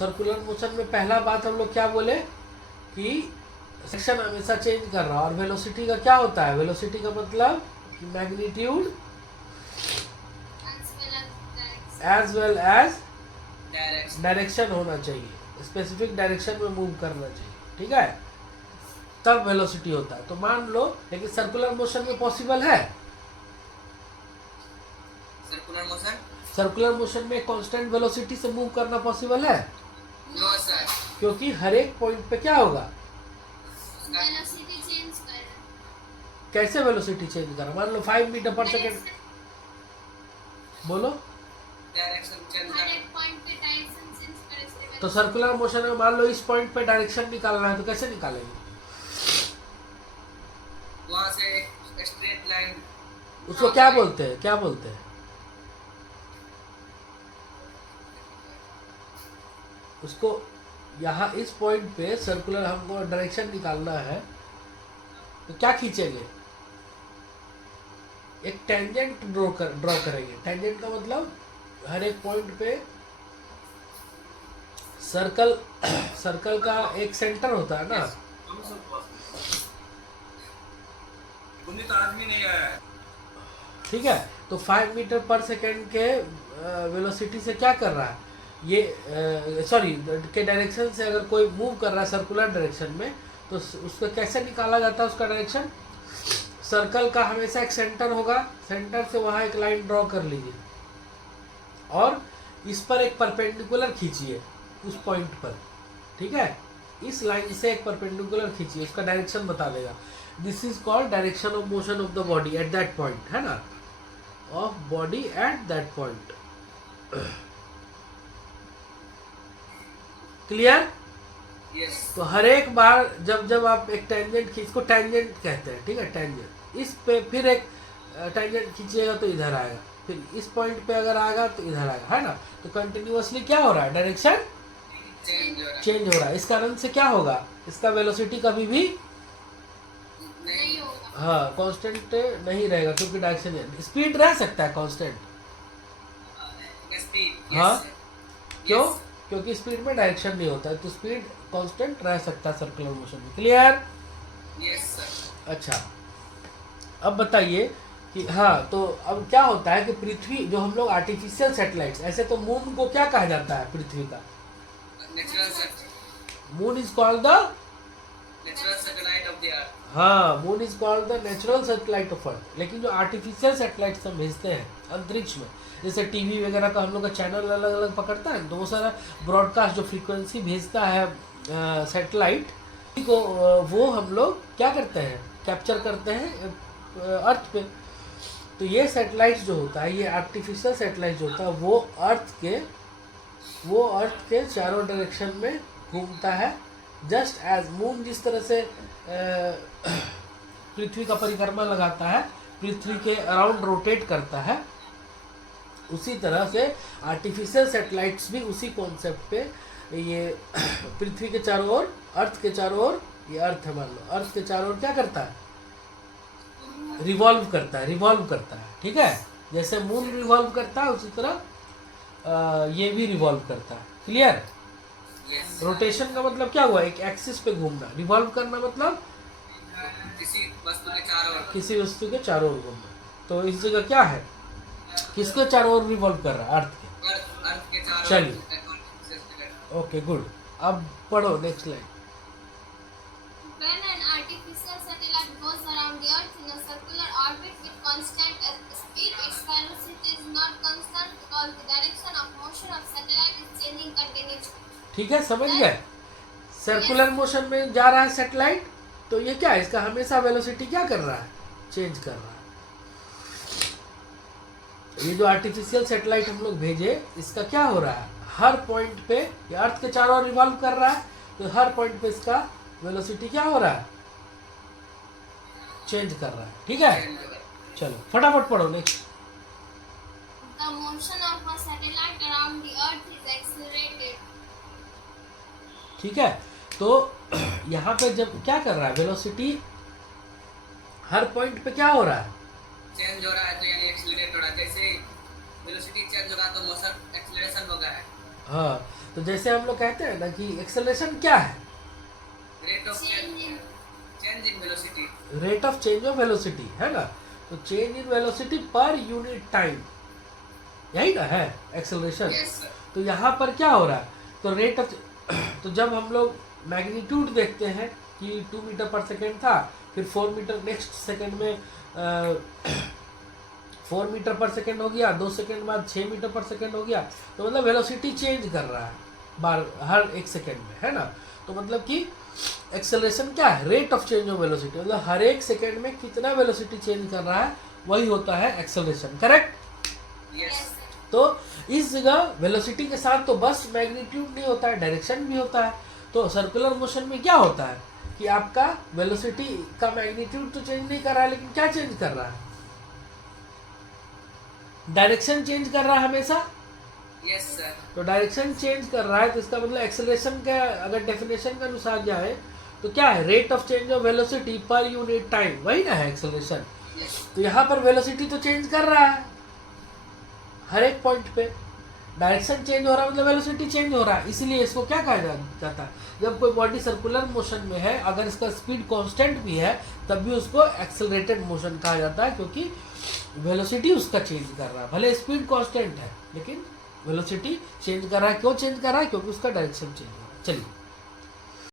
Circular motion में पहला बात हम लोग क्या बोले कि सेक्शन हमेशा चेंज कर रहा है। और वेलोसिटी का क्या होता है? वेलोसिटी का मतलब magnitude as well as direction होना चाहिए, स्पेसिफिक डायरेक्शन में मूव करना चाहिए, ठीक है, तब वेलोसिटी होता है। तो मान लो, लेकिन सर्कुलर मोशन में पॉसिबल है? सर्कुलर मोशन में कांस्टेंट वेलोसिटी से मूव करना पॉसिबल है? No sir. क्योंकि हर एक पॉइंट पे क्या होगा? वेलोसिटी चेंज कर। कैसे वेलोसिटी चेंज करा? मान लो 5 मीटर पर सेकेंड, बोलो। डायरेक्शन चेंज कर। हर एक पॉइंट पे डायरेक्शन चेंज करे। तो सर्कुलर मोशन में मान लो इस पॉइंट पे डायरेक्शन निकालना है, तो कैसे निकालेंगे? वहां से एक स्ट्रेट लाइन। उसको क्या बोलते हैं? क्या बोलते हैं उसको? यहाँ इस पॉइंट पे सर्कुलर हमको डायरेक्शन निकालना है, तो क्या खींचेंगे? एक टेंजेंट ड्रॉ करेंगे। टेंजेंट का मतलब हर एक पॉइंट पे सर्कल का एक सेंटर होता है ना। आदमी नहीं आया, ठीक है, तो 5 मीटर पर सेकेंड के वेलोसिटी से क्या कर रहा है ये, सॉरी के डायरेक्शन से अगर कोई मूव कर रहा है सर्कुलर डायरेक्शन में, तो उसको कैसे निकाला जाता है? उसका डायरेक्शन, सर्कल का हमेशा एक सेंटर होगा, सेंटर से वहां एक लाइन ड्रॉ कर लीजिए और इस पर एक परपेंडिकुलर खींचिए उस पॉइंट पर, ठीक है, इस लाइन से एक परपेंडिकुलर खींचिए, उसका डायरेक्शन बता देगा। This is called direction of motion of the body at that point, है ना, of body at that point. Clear? Yes. तो हर एक बार जब आप एक टेंजेंट इसको टेंजेंट कहते हैं, ठीक है, टेंजेंट, इस पे फिर एक टेंजेंट खींचिएगा तो इधर आएगा, फिर इस पॉइंट पे अगर आएगा तो इधर आएगा, है ना। तो कंटिन्यूअसली क्या हो रहा है? डायरेक्शन चेंज हो रहा है। इस कारण से क्या होगा? इसका वेलोसिटी कभी भी नहीं होगा। हाँ कांस्टेंट नहीं रहेगा, क्योंकि डायरेक्शन, स्पीड रह सकता है कांस्टेंट। स्पीड। हाँ, क्यों? क्योंकि स्पीड में डायरेक्शन नहीं होता है, तो स्पीड कांस्टेंट रह सकता है सर्कुलर मोशन में। क्लियर? Yes sir. अच्छा, अब बताइए कि हाँ, तो अब क्या होता है कि पृथ्वी, जो हम लोग आर्टिफिशियल सैटेलाइट्स, ऐसे तो मून को क्या कहा जाता है? पृथ्वी का natural sir. Moon is called the natural satellite of the earth. हाँ, moon is called the natural satellite of earth. लेकिन जो आर्टिफिशियल सैटेलाइट्स हम भेजते हैं अंतरिक्ष में, जैसे टीवी वगैरह का हम लोग का चैनल अलग अलग पकड़ता है, तो वो सारा ब्रॉडकास्ट जो फ्रीक्वेंसी भेजता है सैटेलाइट को, वो हम लोग क्या करते हैं? कैप्चर करते हैं अर्थ पे। तो ये सैटेलाइट्स जो होता है, ये आर्टिफिशियल सैटेलाइट जो होता है, वो अर्थ के चारों डायरेक्शन में घूमता है। जस्ट एज मून जिस तरह से पृथ्वी का परिक्रमा लगाता है, पृथ्वी के अराउंड रोटेट करता है, उसी तरह से आर्टिफिशियल सैटेलाइट्स भी उसी कॉन्सेप्ट पे, ये पृथ्वी के चारों ओर, अर्थ के चारों ओर, ये अर्थ है मान लो, अर्थ के चारों ओर क्या करता है? रिवॉल्व करता है, ठीक है। जैसे मून रिवॉल्व करता है, उसी तरह ये भी रिवॉल्व करता है। क्लियर? रोटेशन का मतलब क्या हुआ? एक एक्सिस पे घूमना। रिवॉल्व करना मतलब किसी वस्तु के चारों ओर। किसी वस्तु के चारों ओर घूमना। तो इस जगह क्या है? किसके चारों ओर रिवॉल्व कर रहा है? अर्थ के। अर्थ के चारों। चलिए, ओके, गुड। अब पढ़ो next line. When an artificial satellite goes around the Earth in a circular orbit with constant speed, its velocity is not constant because the direction of motion of satellite is changing continuously. ठीक है, समझ गए? Circular motion में जा रहा है satellite, तो ये क्या है? इसका हमेशा वेलोसिटी क्या कर रहा है? चेंज कर रहा है। ये जो आर्टिफिशियल सैटेलाइट हम लोग भेजे, इसका क्या हो रहा है? हर पॉइंट पे ये अर्थ के चारों ओर रिवॉल्व कर रहा है, तो हर पॉइंट पे इसका वेलोसिटी क्या हो रहा है? चेंज कर रहा है, ठीक है। चलो फटाफट पढ़ो next. The motion of a satellite around the Earth is accelerated. ठीक है, तो यहाँ पे जब क्या कर रहा है? वेलोसिटी हर पॉइंट पे क्या हो रहा है? चेंज हो रहा है, तो यानी एक्सीलरेट हो रहा है। जैसे वेलोसिटी चेंज होगा तो मोशन एक्सीलरेशन होगा है। हाँ, तो जैसे हम लोग कहते हैं ना कि एक्सेलरेशन क्या है, Rate of Change in change in velocity. Rate of change of velocity है ना, तो change in velocity per unit time, यही ना है एक्सेलरेशन। yes sir. तो यहाँ पर क्या हो रहा है, तो रेट ऑफ तो जब हम लोग मैग्नीट्यूड देखते हैं कि 2 मीटर पर सेकेंड था, फिर 4 मीटर नेक्स्ट सेकेंड में 4 मीटर पर सेकेंड हो गया, 2 सेकेंड बाद 6 मीटर पर सेकेंड हो गया, तो मतलब वेलोसिटी चेंज कर रहा है बार हर 1 सेकेंड में, है ना। तो मतलब कि एक्सेलरेशन क्या है, rate of change of velocity, मतलब हर 1 सेकेंड में कितना वेलोसिटी चेंज कर रहा है वही होता है acceleration, correct. Yes. Yes sir. तो इस जगह वेलोसिटी के साथ तो बस मैग्नीट्यूड नहीं होता है, डायरेक्शन भी होता है। तो सर्कुलर मोशन में क्या होता है कि आपका वेलोसिटी का मैग्नीट्यूड तो चेंज नहीं कर रहा है, लेकिन क्या चेंज कर रहा है, डायरेक्शन चेंज कर रहा है हमेशा। Yes sir. तो डायरेक्शन चेंज कर रहा है, तो इसका मतलब एक्सेलरेशन का अगर डेफिनेशन के अनुसार जाए तो क्या है, rate of change of velocity per unit time, वही ना है एक्सेलरेशन। Yes. तो यहाँ पर वेलोसिटी तो चेंज कर रहा है हर एक पॉइंट पे, डायरेक्शन चेंज हो रहा है मतलब वेलोसिटी चेंज हो रहा है, इसीलिए इसको क्या कहा जाता है, जब कोई बॉडी सर्कुलर मोशन में है अगर इसका स्पीड कांस्टेंट भी है तब भी उसको एक्सेलरेटेड मोशन कहा जाता है, क्योंकि वेलोसिटी उसका चेंज कर रहा है, भले स्पीड कांस्टेंट है लेकिन वेलोसिटी चेंज कर रहा है। क्यों चेंज कर रहा है, क्योंकि उसका डायरेक्शन चेंज हो रहा है। चलिए